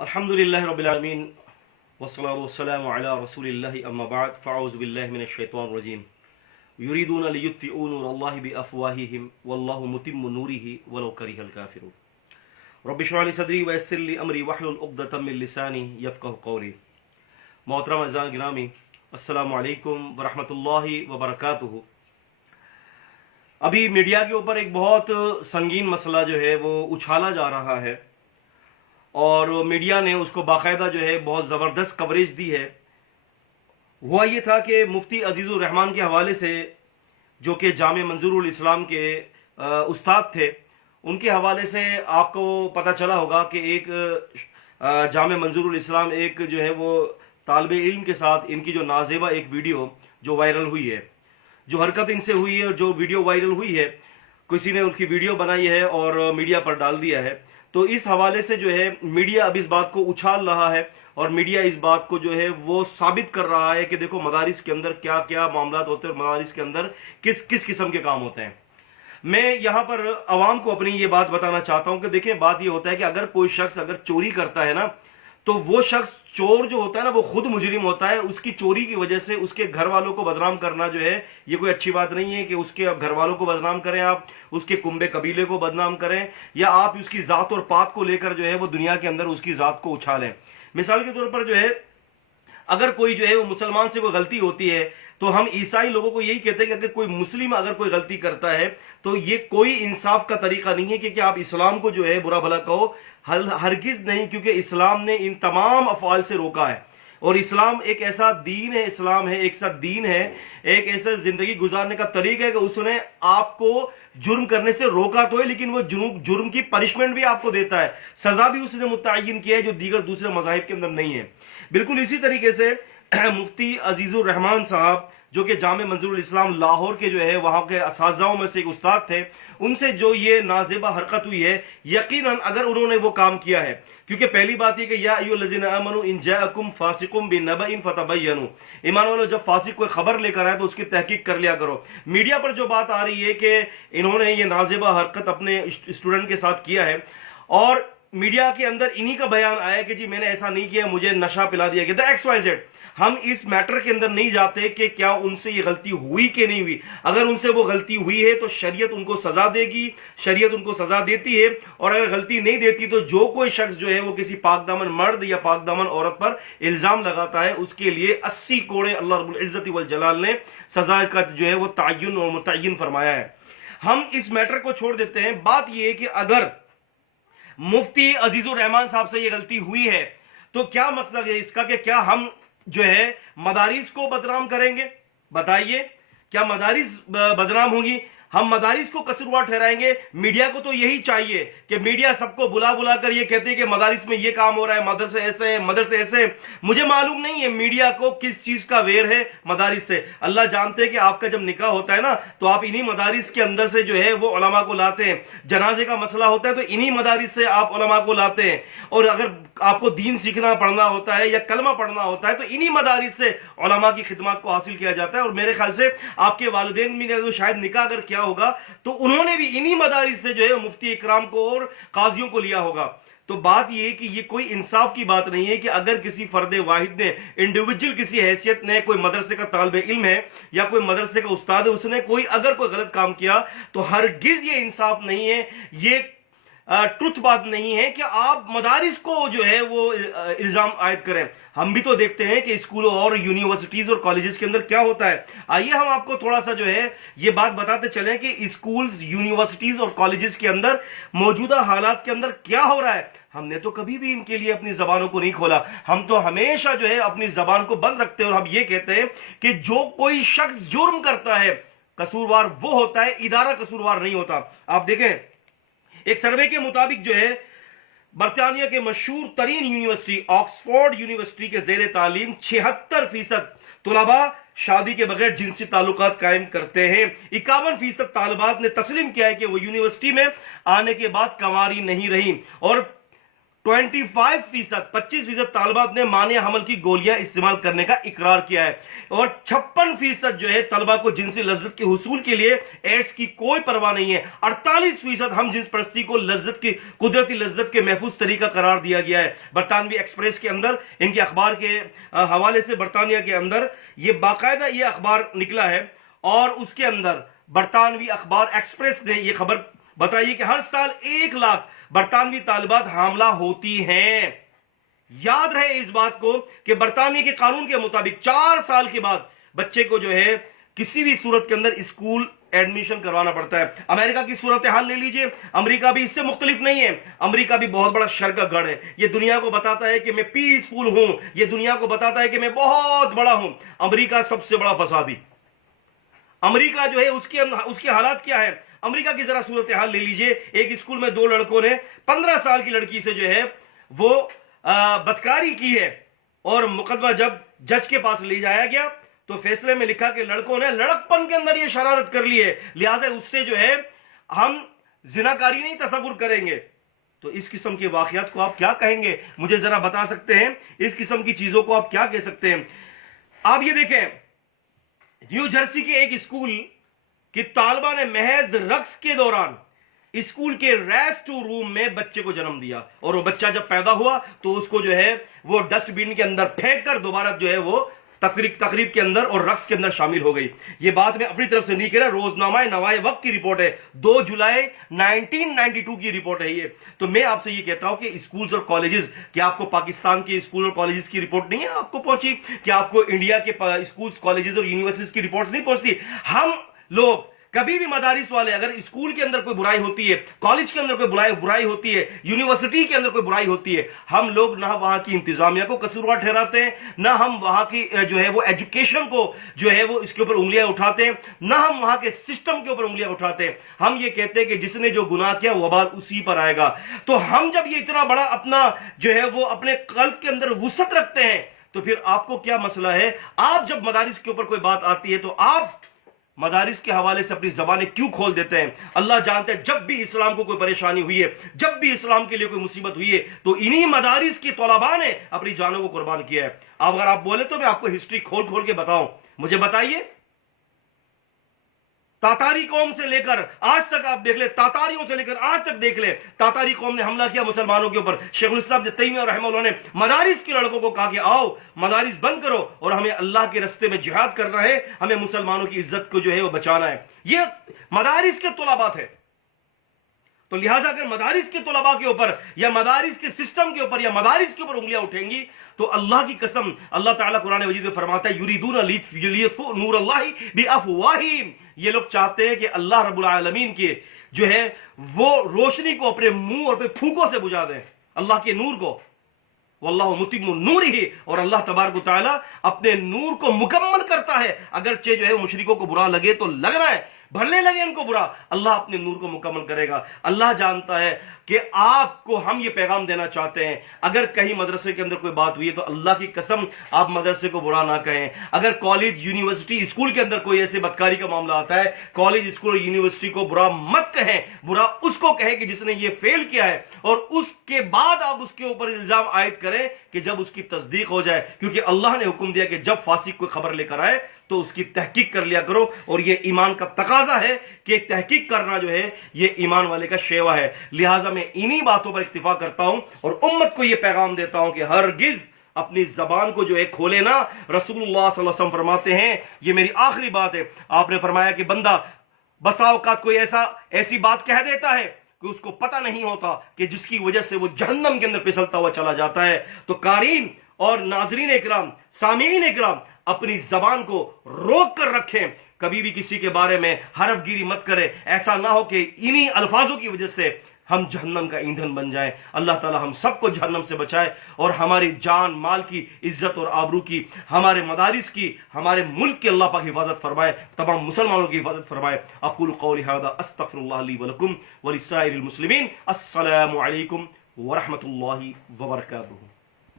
अल्हम्दुलिल्लाहि रब्बिल आलमीन वस्सलातु वस्सलामु अला रसूलिल्लाहि अम्मा बाद फ़अऊज़ु बिल्लाहि मिनश शैतानिर रजीम युरीदूना लियुत्फ़िऊ नूरल्लाहि बिअफ़वाहिहिम वल्लाहु मुतिम्मु नूरिही वलौ करिहल काफ़िरून रब्बि इश्रह ली सदरी वयस्सिर ली अमरी वहलुल उक़दतम मिन लिसानी यफ़क़हू क़ौली। मोहतरम अज़ीज़ान गिरामी, अस्सलामु अलैकुम व रहमतुल्लाहि व बरकातुहू। अभी मीडिया के ऊपर एक बहुत संगीन मसला जो है वो उछाला जा रहा है और मीडिया ने उसको बाकायदा जो है बहुत ज़बरदस्त कवरेज दी है। हुआ ये था कि मुफ्ती अजीज़ुर रहमान के हवाले से, जो कि जामे मंजूरुल इस्लाम के उस्ताद थे, उनके हवाले से आपको पता चला होगा कि एक जामे मंजूरुल इस्लाम एक जो है वो तालिब इल्म के साथ इनकी जो नाज़ेबा एक वीडियो जो वायरल हुई है, जो हरकत इनसे हुई है, जो वीडियो वायरल हुई है, किसी ने उनकी वीडियो बनाई है और मीडिया पर डाल दिया है। तो इस हवाले से जो है मीडिया अब इस बात को उछाल रहा है और मीडिया इस बात को जो है वो साबित कर रहा है कि देखो मदारिस के अंदर क्या क्या मामलात होते हैं और मदारिस के अंदर किस किस किस्म के काम होते हैं। मैं यहाँ पर अवाम को अपनी ये बात बताना चाहता हूँ कि देखें, बात ये होता है कि अगर कोई शख्स अगर चोरी करता है ना, तो वो शख्स चोर जो होता है ना वो खुद मुजरिम होता है। उसकी चोरी की वजह से उसके घर वालों को बदनाम करना जो है ये कोई अच्छी बात नहीं है कि उसके घर वालों को बदनाम करें, आप उसके कुंबे कबीले को बदनाम करें या आप उसकी जात और पात को लेकर जो है वो दुनिया के अंदर उसकी जात को उछालें। मिसाल के तौर पर जो है अगर कोई जो है वो मुसलमान से कोई गलती होती है तो हम ईसाई लोगों को यही कहते हैं कि अगर कोई मुस्लिम अगर कोई गलती करता है तो ये कोई इंसाफ का तरीका नहीं है कि आप इस्लाम को जो है बुरा भला कहो, हरगिज नहीं, क्योंकि इस्लाम ने इन तमाम अफआल से रोका है। और इस्लाम एक ऐसा दीन है, इस्लाम है एक ऐसा दीन है, एक ऐसा जिंदगी गुजारने का तरीका है कि उसने आपको जुर्म करने से रोका तो है, लेकिन वो जुर्म की पनिशमेंट भी आपको देता है, सजा भी उसने मुतय्यन किया है जो दीगर दूसरे मज़ाहिब के अंदर नहीं है। बिल्कुल इसी तरीके से मुफ्ती अजीज़ुर रहमान साहब, जो कि जामे मंजूरुल इस्लाम लाहौर के जो है वहाँ के असातिज़ाओं में से एक उस्ताद थे, उनसे जो ये नाज़ेबा हरकत हुई है, यकीनन अगर उन्होंने वो काम किया है, क्योंकि पहली बात ये कि या अय्युहल्लज़ीना आमनू इन जाअकुम फासिकुम बिनबइन फतबय्यनु, ईमान वालों जब फासिक कोई खबर लेकर आए तो उसकी तहकीक कर लिया करो। मीडिया पर जो बात आ रही है कि इन्होंने ये नाज़ेबा हरकत अपने स्टूडेंट के साथ किया है और मीडिया के अंदर इन्हीं का बयान आया कि जी मैंने ऐसा नहीं किया, मुझे नशा पिला दिया गया, XYZ। हम इस मैटर के अंदर नहीं जाते कि क्या उनसे ये गलती हुई कि नहीं हुई। अगर उनसे वो गलती हुई है तो शरीयत उनको सजा देगी, शरीयत उनको सजा देती है। और अगर गलती नहीं देती तो जो कोई शख्स जो है वो किसी पाकदामन मर्द या पाकदामन औरत पर इल्जाम लगाता है उसके लिए 80 कोड़े अल्लाह रब्बुल इज्जत वल जलाल ने सजा का जो है वो तय्युन और मुतय्यन फरमाया है। हम इस मैटर को छोड़ देते हैं। बात यह है कि अगर मुफ्ती अजीज़ुर रहमान साहब से ये गलती हुई है तो क्या मकसद है इसका कि क्या हम जो है मदारिस को बदनाम करेंगे? बताइए, क्या मदारिस बदनाम होंगी? हम मदारिस को कसूरवार ठहराएंगे? मीडिया को तो यही चाहिए कि मीडिया सबको बुला बुला कर ये कहते हैं कि मदारिस में ये काम हो रहा है, मदरसे ऐसे है, मदरसे ऐसे है। मुझे मालूम नहीं है मीडिया को किस चीज का वेर है मदारिस से। अल्लाह जानते हैं कि आपका जब निकाह होता है ना तो आप इन्हीं मदारिस के अंदर से जो है वो उलमा को लाते हैं। जनाजे का मसला होता है तो इन्हीं मदारिस से आप उलमा को लाते हैं। और अगर आपको दीन सीखना पढ़ना होता है या कलमा पढ़ना होता है तो इन्हीं मदारिस से उलमा की खिदमत को हासिल किया जाता है। और मेरे ख्याल से आपके वालिदैन भी ने शायद निकाह अगर किया होगा तो उन्होंने भी इन्हीं मदारिस से जो है मुफ्ती इकराम को और काजियों को लिया होगा। तो बात यह है कि ये कोई इंसाफ की बात नहीं है कि अगर किसी फर्द वाहिद ने, इंडिविजुअल किसी हैसियत ने, कोई मदरसे का तालिब इल्म है या कोई मदरसे का उस्ताद है, उसने अगर कोई गलत काम किया तो हरगिज ये इंसाफ नहीं है, ये ट्रुथ बात नहीं है कि आप मदारिस को जो है वो इल्जाम आयद करें। हम भी तो देखते हैं कि स्कूलों और यूनिवर्सिटीज और कॉलेजेस के अंदर क्या होता है। आइए हम आपको थोड़ा सा जो है ये बात बताते चलें कि स्कूल्स, यूनिवर्सिटीज और कॉलेजेस के अंदर मौजूदा हालात के अंदर क्या हो रहा है। हमने तो कभी भी इनके लिए अपनी जबानों को नहीं खोला। हम तो हमेशा जो है अपनी जबान को बंद रखते हैं और हम ये कहते हैं कि जो कोई शख्स जुर्म करता है कसूरवार वो होता है, इदारा कसूरवार नहीं होता। आप देखें, एक सर्वे के मुताबिक जो है बरतानिया के मशहूर तरीन यूनिवर्सिटी ऑक्सफोर्ड यूनिवर्सिटी के जेर तालीम 76% तुलबा शादी के बगैर जिनसी ताल्लुकात कायम करते हैं। 51% तालिबात ने तस्लीम किया है कि वो यूनिवर्सिटी में आने के बाद कंवारी नहीं रही। और 25% तालिबात ने माने हमल की गोलियां इस्तेमाल करने का इकरार किया है, और 56% जो है तलबा को जिनसी लज्जत के हुसूल के लिए एड्स की कोई परवाह नहीं है। 48% हम जिन्स परस्ती को लज्जत की कुदरती लज्जत के महफूज तरीका करार दिया गया है। बरतानवी एक्सप्रेस के अंदर, इनके अखबार के हवाले से बरतानिया के अंदर ये बाकायदा ये अखबार निकला है, और उसके अंदर बरतानवी अखबार एक्सप्रेस ने ये खबर बताई कि हर साल 1 लाख बरतानवी तालिबात हामला होती हैं। याद रहे इस बात को कि बरतानिया के कानून के मुताबिक 4 साल के बाद बच्चे को जो है किसी भी सूरत के अंदर स्कूल एडमिशन करवाना पड़ता है। अमेरिका की सूरत हाल ले लीजिए, अमेरिका भी इससे मुख्तलिफ नहीं है। अमेरिका भी बहुत बड़ा शर का गढ़ है। ये दुनिया को बताता है कि मैं पीसफुल हूं, ये दुनिया को बताता है कि मैं बहुत बड़ा हूं। अमेरिका सबसे बड़ा फसादी। अमेरिका जो है उसके हालात क्या है, अमेरिका की जरा सूरत हाल ले लीजिए। एक स्कूल में 2 लड़कों ने 15 साल की लड़की से जो है वो बदकारी की है, और मुकदमा जब जज के पास ले जाया गया तो फैसले में लिखा कि लड़कों ने लड़कपन के अंदर ये शरारत कर ली है, लिहाजा उससे जो है हम जिनाकारी नहीं तसव्वुर करेंगे। तो इस किस्म के वाकयात को आप क्या कहेंगे, मुझे जरा बता सकते हैं? इस किस्म की चीजों को आप क्या कह सकते हैं? आप ये देखें, न्यू जर्सी के एक स्कूल कि तालिबा ने महज रक्स के दौरान स्कूल के रेस्ट रूम में बच्चे को जन्म दिया, और वो बच्चा जब पैदा हुआ तो उसको जो है वो डस्टबिन के अंदर फेंक कर दोबारा जो है वो तकरीब के अंदर और रक्स के अंदर शामिल हो गई। ये बात मैं अपनी तरफ से नहीं कह रहा, रोजनामा नवाए वक्त की रिपोर्ट है, 2 जुलाई 1992 की रिपोर्ट है ये। तो मैं आपसे ये कहता हूं कि स्कूल्स और कॉलेजेस, क्या आपको पाकिस्तान के स्कूल और कॉलेजेस की रिपोर्ट नहीं है आपको पहुंची? क्या आपको इंडिया के स्कूल्स, कॉलेजेस और यूनिवर्सिटीज की रिपोर्ट्स नहीं पहुंचती? हम लोग कभी भी मदारिस वाले अगर स्कूल के अंदर कोई बुराई होती है, कॉलेज के अंदर कोई बुराई होती है, यूनिवर्सिटी के अंदर कोई बुराई होती है, हम लोग ना वहां की इंतजामिया को कसूरवार ठहराते हैं, ना हम वहां की जो है वो एजुकेशन को जो है वो इसके ऊपर उंगलियां उठाते हैं, ना हम वहां के सिस्टम के ऊपर उंगलियां उठाते हैं। हम ये कहते हैं कि जिसने जो गुनाह किया वबाल उसी पर आएगा। तो हम जब ये इतना बड़ा अपना जो है वो अपने कल्ब के अंदर वुसअत रखते हैं, तो फिर आपको क्या मसला है? आप जब मदारिस के ऊपर कोई बात आती है तो आप मदारिस के हवाले से अपनी जबानें क्यों खोल देते हैं? अल्लाह जानते हैं जब भी इस्लाम को कोई परेशानी हुई है, जब भी इस्लाम के लिए कोई मुसीबत हुई है, तो इन्हीं मदारिस के तौलबा ने अपनी जानों को कुर्बान किया है। अगर आप बोले तो मैं आपको हिस्ट्री खोल खोल के बताऊं। मुझे बताइए, तातारी कौम से लेकर आज तक आप देख ले, तातारियों से लेकर आज तक देख ले, तातारी कौम ने हमला किया मुसलमानों के ऊपर। शेखुल इस्लाम तैमिया रहमतुल्लाह ने मदारिस के लड़कों को कहा कि आओ मदारिस बंद करो और हमें अल्लाह के रास्ते में जिहाद करना है, हमें मुसलमानों की इज्जत को जो है वो बचाना है। ये मदारिस के तलबात है। तो लिहाजा अगर मदारिस के तलबा के ऊपर या मदारिस के सिस्टम के ऊपर या मदारिस के ऊपर उंगलियां उठेंगी तो अल्लाह की कसम, अल्लाह ताला कुरान मजीद में फरमाता है युरीदूना लियुत्फिउ नूरल्लाहि बिअफवाहिहिम, ये लोग चाहते हैं कि अल्लाह रब्बुल आलमीन के जो है वो रोशनी को अपने मुंह और अपने फूकों से बुझा दें, अल्लाह के नूर को। वल्लाहु मुतिम्मु नूरिही, और अल्लाह तबारक व तआला अपने नूर को मुकम्मल करता है। अगरचे जो है मुशरिकों को बुरा लगे तो लगना है, भरने लगे इनको बुरा, अल्लाह अपने नूर को मुकम्मल करेगा। अल्लाह जानता है कि आपको हम ये पैगाम देना चाहते हैं, अगर कहीं मदरसे के अंदर कोई बात हुई है तो अल्लाह की कसम आप मदरसे को बुरा ना कहें। अगर कॉलेज, यूनिवर्सिटी, स्कूल के अंदर कोई ऐसे बदकारी का मामला आता है, कॉलेज, स्कूल, यूनिवर्सिटी को बुरा मत कहें, बुरा उसको कहें कि जिसने ये फेल किया है, और उसके बाद आप उसके ऊपर इल्जाम आयद करें कि जब उसकी तस्दीक हो जाए, क्योंकि अल्लाह ने हुक्म दिया कि जब फासिक कोई खबर लेकर आए तो उसकी तहकीक कर लिया करो, और ये ईमान का तकाजा है कि तहकीक करना जो है ये ईमान वाले का शेवा है। लिहाजा मैं इन्हीं बातों पर इक्तिफा करता हूं और उम्मत को ये पैगाम देता हूं कि हरगिज अपनी जबान को जो है खोले ना। रसूलुल्लाह सल्लल्लाहु अलैहि वसल्लम फरमाते हैं, ये मेरी आखिरी बात है, आपने फरमाया कि बंदा बसा औकात कोई ऐसी बात कह देता है कि उसको पता नहीं होता कि जिसकी वजह से वो जहन्नम के अंदर फिसलता हुआ चला जाता है। तो कारीन और नाजरीन इकराम, सामीन इकराम, अपनी जबान को रोक कर रखें, कभी भी किसी के बारे में हरफगिरी मत करें। ऐसा ना हो कि इन्हीं अल्फाजों की वजह से हम जहन्नम का ईंधन बन जाएं। अल्लाह ताला हम सबको जहन्नम से बचाए और हमारी जान माल की, इज्जत और आबरू की, हमारे मदारिस की, हमारे मुल्क की अल्लाह पाक हिफाजत फरमाए, तमाम मुसलमानों की हिफाजत फरमाए। अक़ूलु क़ौली हाज़ा अस्तग़फ़िरुल्लाह ली व लकुम व लिस्साइरिल मुस्लिमीन। अस्सलामु अलैकुम व रहमतुल्लाहि व बरकातुहू।